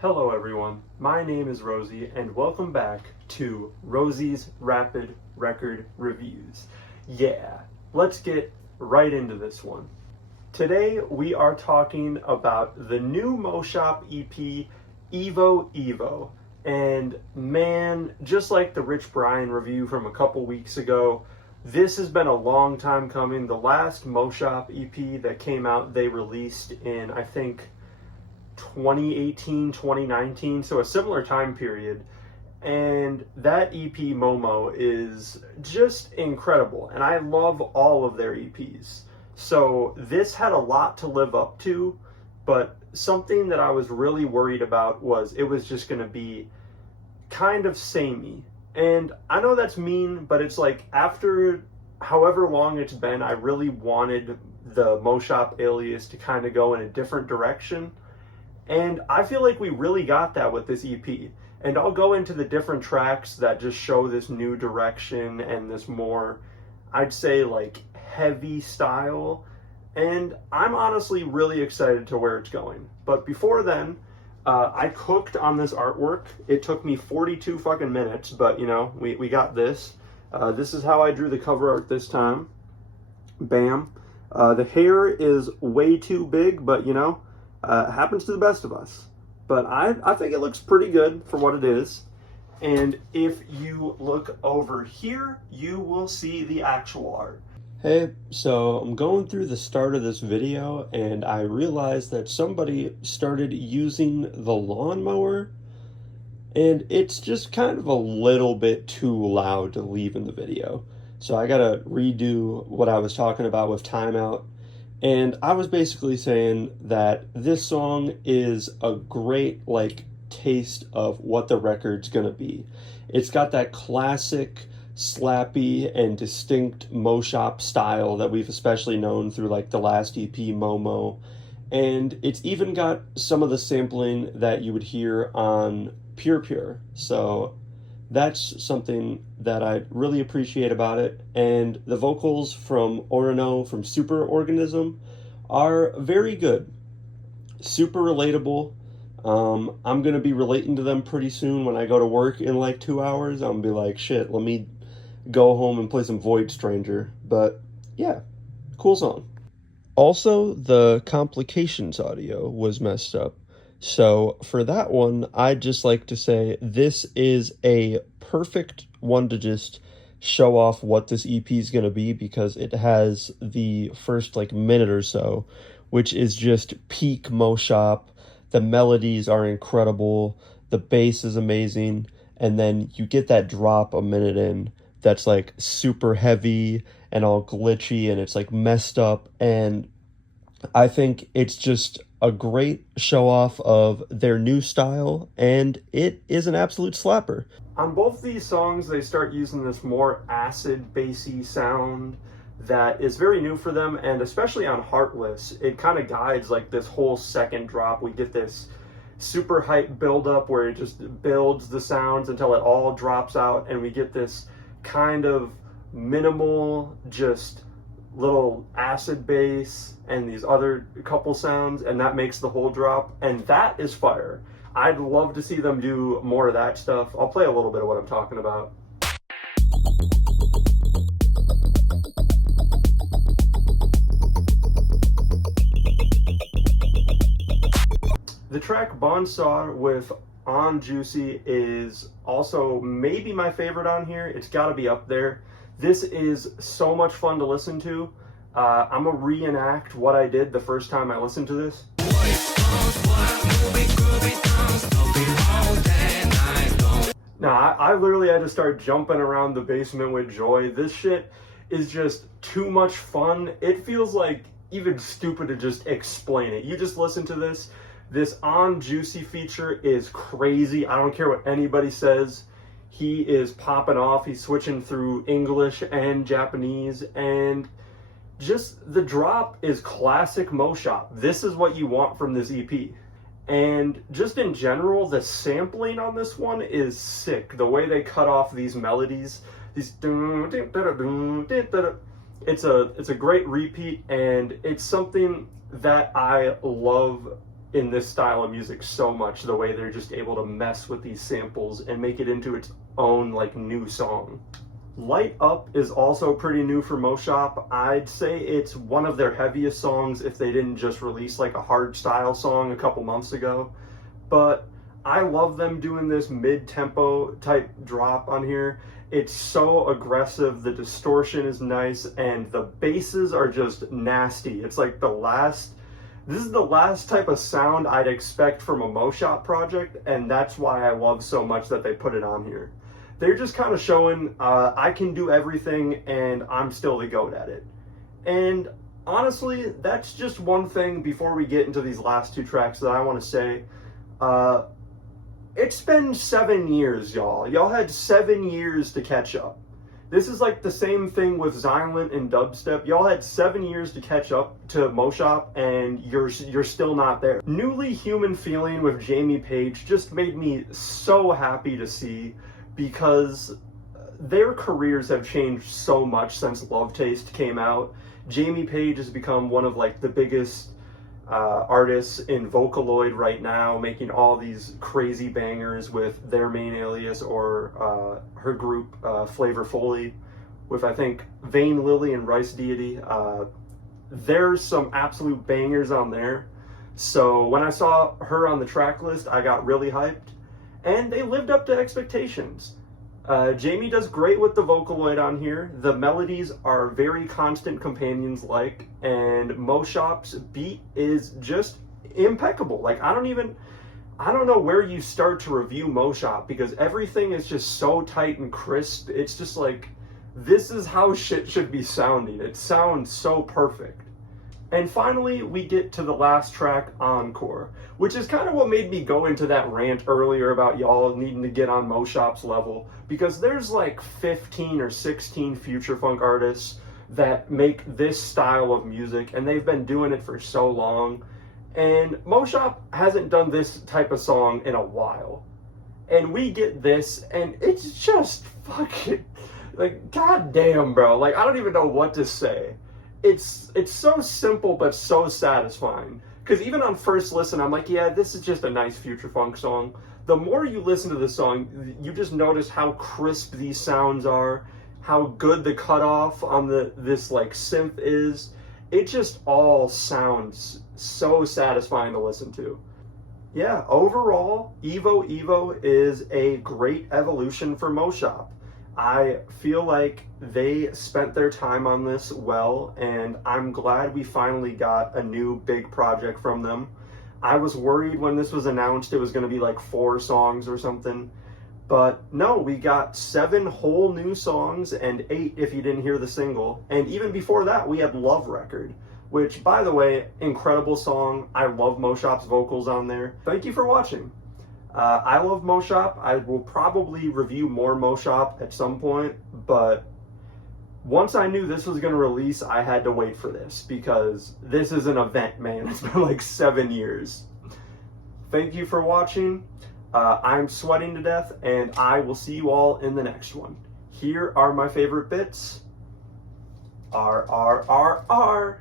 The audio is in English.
Hello everyone, my name is Rosie and welcome back to Rosie's Rapid Record Reviews. Yeah, let's get right into this one. Today we are talking about the new Moe Shop EP, EVO EVO. And man, just like the Rich Brian review from a couple weeks ago, this has been a long time coming. The last Moe Shop EP that came out, they released in, I think, 2018, 2019, so a similar time period. And that EP, Momo, is just incredible. And I love all of their EPs. So this had a lot to live up to, but something that I was really worried about was it was just going to be kind of samey. And I know that's mean, but it's like after however long it's been, I really wanted the Moe Shop alias to kind of go in a different direction. And I feel like we really got that with this EP. And I'll go into the different tracks that just show this new direction and this more, I'd say, like heavy style. And I'm honestly really excited to where it's going. But before then, I cooked on this artwork. It took me 42 fucking minutes, but you know, we got this. This is how I drew the cover art this time. Bam. The hair is way too big, but you know, happens to the best of us. But I think it looks pretty good for what it is. And if you look over here, you will see the actual art. Hey, so I'm going through the start of this video and I realized that somebody started using the lawnmower and it's just kind of a little bit too loud to leave in the video. So I gotta redo what I was talking about with timeout. And I was basically saying that this song is a great, like, taste of what the record's gonna be. It's got that classic, slappy, and distinct Moe Shop style that we've especially known through, like, the last EP, Momo. And it's even got some of the sampling that you would hear on Pure Pure. So that's something that I really appreciate about it. And the vocals from Orano from Superorganism are very good. Super relatable. I'm going to be relating to them pretty soon when I go to work in like 2 hours. I'm going to be like, shit, let me go home and play some Void Stranger. But yeah, cool song. Also, the Complications audio was messed up. So for that one, I'd just like to say this is a perfect one to just show off what this EP is going to be, because it has the first like minute or so, which is just peak Moe Shop. The melodies are incredible. The bass is amazing. And then you get that drop a minute in that's like super heavy and all glitchy and it's like messed up. And I think it's just a great show off of their new style, and it is an absolute slapper. On both these songs, they start using this more acid, bassy sound that is very new for them, and especially on Heartless, it kind of guides like this whole second drop. We get this super hype buildup where it just builds the sounds until it all drops out, and we get this kind of minimal, just little acid bass and these other couple sounds, and that makes the whole drop, and that is fire. I'd love to see them do more of that stuff. I'll play a little bit of what I'm talking about. The track Bonsaw with On Juicy is also maybe my favorite on here. It's got to be up there. This is so much fun to listen to. I'm gonna reenact what I did the first time I listened to this. Now, I literally had to start jumping around the basement with joy. This shit is just too much fun. It feels like even stupid to just explain it. You just listen to this. This On Juicy feature is crazy. I don't care what anybody says. He is popping off. He's switching through English and Japanese, and just the drop is classic Moe Shop. This is what you want from this EP. And just in general, the sampling on this one is sick. The way they cut off these melodies, these it's a great repeat, and it's something that I love in this style of music so much, the way they're just able to mess with these samples and make it into its own like new song. Light Up is also pretty new for Moe Shop. I'd say it's one of their heaviest songs if they didn't just release like a hard style song a couple months ago. But I love them doing this mid-tempo type drop on here. It's so aggressive, the distortion is nice, and the basses are just nasty. It's like this is the last type of sound I'd expect from a Moe Shop project, and that's why I love so much that they put it on here. They're just kind of showing, I can do everything and I'm still the GOAT at it. And honestly, that's just one thing before we get into these last two tracks that I want to say. It's been 7 years, y'all. Y'all had 7 years to catch up. This is like the same thing with Xylent and dubstep. Y'all had 7 years to catch up to Moe Shop, and you're still not there. Newly Human Feeling with Jamie Page just made me so happy to see, because their careers have changed so much since Love Taste came out. Jamie Page has become one of like the biggest artists in Vocaloid right now, making all these crazy bangers with their main alias or her group Flavor Foley, with I think Vain Lily and Rice Deity. There's some absolute bangers on there. So when I saw her on the track list, I got really hyped, and they lived up to expectations. Jamie does great with the Vocaloid on here. The melodies are very Constant Companions like, and Moe Shop's beat is just impeccable. Like, I don't know where you start to review Moe Shop, because everything is just so tight and crisp. It's just like, this is how shit should be sounding. It sounds so perfect. And finally, we get to the last track, Encore, which is kind of what made me go into that rant earlier about y'all needing to get on Moe Shop's level, because there's like 15 or 16 future funk artists that make this style of music, and they've been doing it for so long. And Moe Shop hasn't done this type of song in a while. And we get this, and it's just fucking, like, goddamn, bro. Like, I don't even know what to say. It's so simple but so satisfying, because even on first listen I'm like, yeah, this is just a nice future funk song. The more you listen to the song, you just notice how crisp these sounds are, how good the cutoff on this like synth is. It just all sounds so satisfying to listen to. Yeah, overall, EVO EVO is a great evolution for Moe Shop. I feel like they spent their time on this well, and I'm glad we finally got a new big project from them. I was worried when this was announced it was going to be like 4 songs or something, but no, we got 7 whole new songs, and 8 if you didn't hear the single. And even before that, we had Love Record, which, by the way, incredible song. I love Moe Shop's vocals on there. Thank you for watching. I love Moe Shop. I will probably review more Moe Shop at some point, but once I knew this was going to release, I had to wait for this, because this is an event, man. It's been like 7 years. Thank you for watching. I'm sweating to death, and I will see you all in the next one. Here are my favorite bits. RRRR.